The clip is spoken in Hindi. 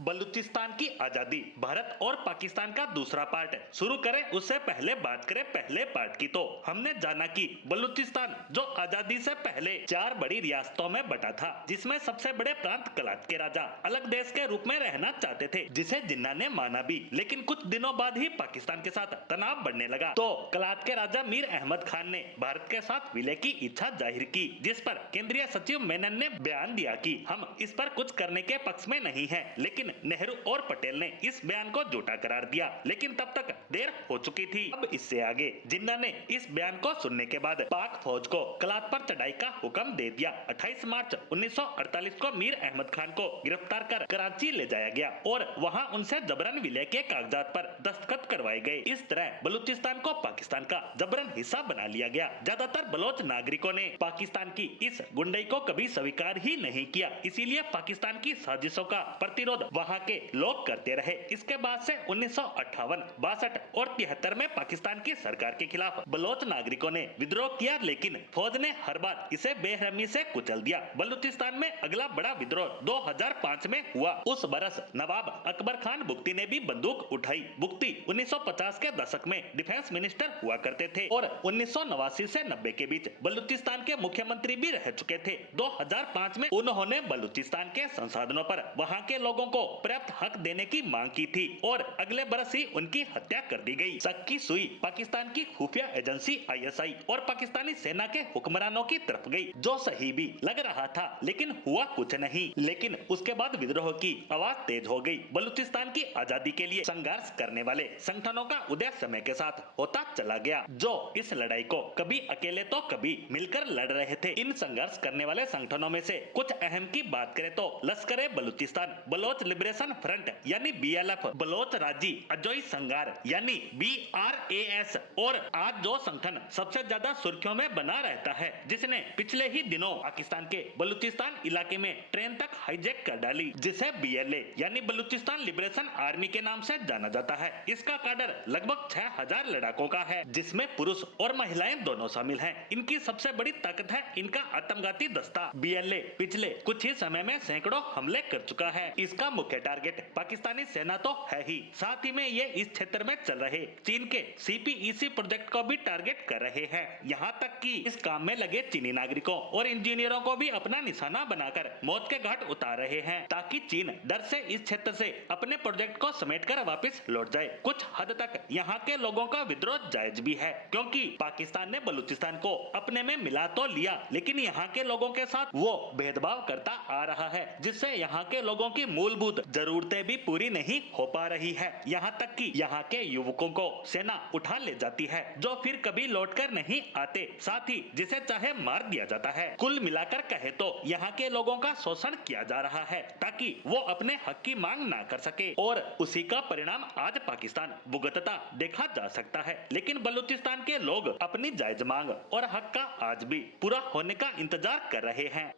बलूचिस्तान की आजादी भारत और पाकिस्तान का दूसरा पार्ट। शुरू करें उससे पहले बात करें पहले पार्ट की तो हमने जाना कि बलूचिस्तान जो आजादी से पहले 4 बड़ी रियासतों में बटा था, जिसमें सबसे बड़े प्रांत कलात के राजा अलग देश के रूप में रहना चाहते थे, जिसे जिन्ना ने माना भी। लेकिन कुछ दिनों बाद ही पाकिस्तान के साथ तनाव बढ़ने लगा तो कलात के राजा मीर अहमद खान ने भारत के साथ विलय की इच्छा जाहिर की, जिस पर केंद्रीय सचिव मेनन ने बयान दिया कि हम इस पर कुछ करने के पक्ष में नहीं हैं। लेकिन नेहरू और पटेल ने इस बयान को झूठा करार दिया। लेकिन तब तक देर हो चुकी थी। अब इससे आगे जिन्ना ने इस बयान को सुनने के बाद पाक फौज को कलात पर चढ़ाई का हुक्म दे दिया। 28 मार्च 1948 को मीर अहमद खान को गिरफ्तार कर कराची ले जाया गया और वहां उनसे जबरन विलय के कागजात पर दस्तखत करवाए गए। इस तरह बलूचिस्तान को पाकिस्तान का जबरन हिस्सा बना लिया गया। ज्यादातर बलोच नागरिकों ने पाकिस्तान की इस गुंडई को कभी स्वीकार ही नहीं किया, इसीलिए पाकिस्तान की साजिशों का प्रतिरोध वहां के लोग करते रहे। इसके बाद से 1958, 62 और 73 में पाकिस्तान की सरकार के खिलाफ बलोच नागरिकों ने विद्रोह किया, लेकिन फौज ने हर बार इसे बेरहमी से कुचल दिया। बलूचिस्तान में अगला बड़ा विद्रोह 2005 में हुआ। उस बरस नवाब अकबर खान बुगटी ने भी बंदूक उठाई। बुगटी 1950 के दशक में डिफेंस मिनिस्टर हुआ करते थे और 1989 से 90 के बीच बलूचिस्तान के मुख्यमंत्री भी रह चुके थे। 2005 में उन्होंने बलूचिस्तान के संसाधनों पर वहां के लोगों को पर्याप्त हक देने की मांग की थी और अगले बरस ही उनकी हत्या कर दी गई। शक की सुई पाकिस्तान की खुफिया एजेंसी ISI और पाकिस्तानी सेना के हुक्मरानों की तरफ गई, जो सही भी लग रहा था, लेकिन हुआ कुछ नहीं। लेकिन उसके बाद विद्रोह की आवाज तेज हो गई। बलूचिस्तान की आजादी के लिए संघर्ष करने वाले संगठनों का उदय समय के साथ होता चला गया, जो इस लड़ाई को कभी अकेले तो कभी मिलकर लड़ रहे थे। इन संघर्ष करने वाले संगठनों में से कुछ अहम की बात करें तो लश्कर बलूचिस्तान, बलोच लिबरेशन फ्रंट यानी BLF, बलोच राज्य अजोई संगार यानी BRAS और आज जो संगठन सबसे ज्यादा सुर्खियों में बना रहता है, जिसने पिछले ही दिनों पाकिस्तान के बलूचिस्तान इलाके में ट्रेन तक हाईजैक कर डाली, जिसे BLA यानी बलूचिस्तान लिबरेशन आर्मी के नाम से जाना जाता है। इसका काडर लगभग 6000 लड़ाकों का है, जिसमें पुरुष और महिलाएं दोनों शामिल हैं। इनकी सबसे बड़ी ताकत है इनका आत्मघाती दस्ता। BLA पिछले कुछ ही समय में सैकड़ों हमले कर चुका है। इसका मुख्य टारगेट पाकिस्तानी सेना तो है ही, साथ ही में ये इस क्षेत्र में चल रहे चीन के CPEC प्रोजेक्ट को भी टारगेट कर रहे हैं। यहाँ तक कि इस काम में लगे चीनी नागरिकों और इंजीनियरों को भी अपना निशाना बनाकर मौत के घाट उतार रहे हैं, ताकि चीन डर से इस क्षेत्र से अपने प्रोजेक्ट को समेटकर वापस लौट जाए। कुछ हद तक यहाँ के लोगों का विद्रोह जायज भी है, क्योंकि पाकिस्तान ने बलूचिस्तान को अपने में मिला तो लिया, लेकिन यहाँ के लोगों के साथ वो भेदभाव करता आ रहा है, जिससे यहाँ के लोगों की मूलभूत जरूरतें भी पूरी नहीं हो पा रही है। यहाँ तक कि यहाँ के युवकों को सेना उठा ले जाती है, जो फिर कभी लौटकर नहीं आते, साथ ही जिसे चाहे मार दिया जाता है। कुल मिलाकर कहे तो यहाँ के लोगों का शोषण किया जा रहा है, ताकि वो अपने हक की मांग ना कर सके, और उसी का परिणाम आज पाकिस्तान भुगतता देखा जा सकता है। लेकिन बलूचिस्तान के लोग अपनी जायज मांग और हक का आज भी पूरा होने का इंतजार कर रहे हैं।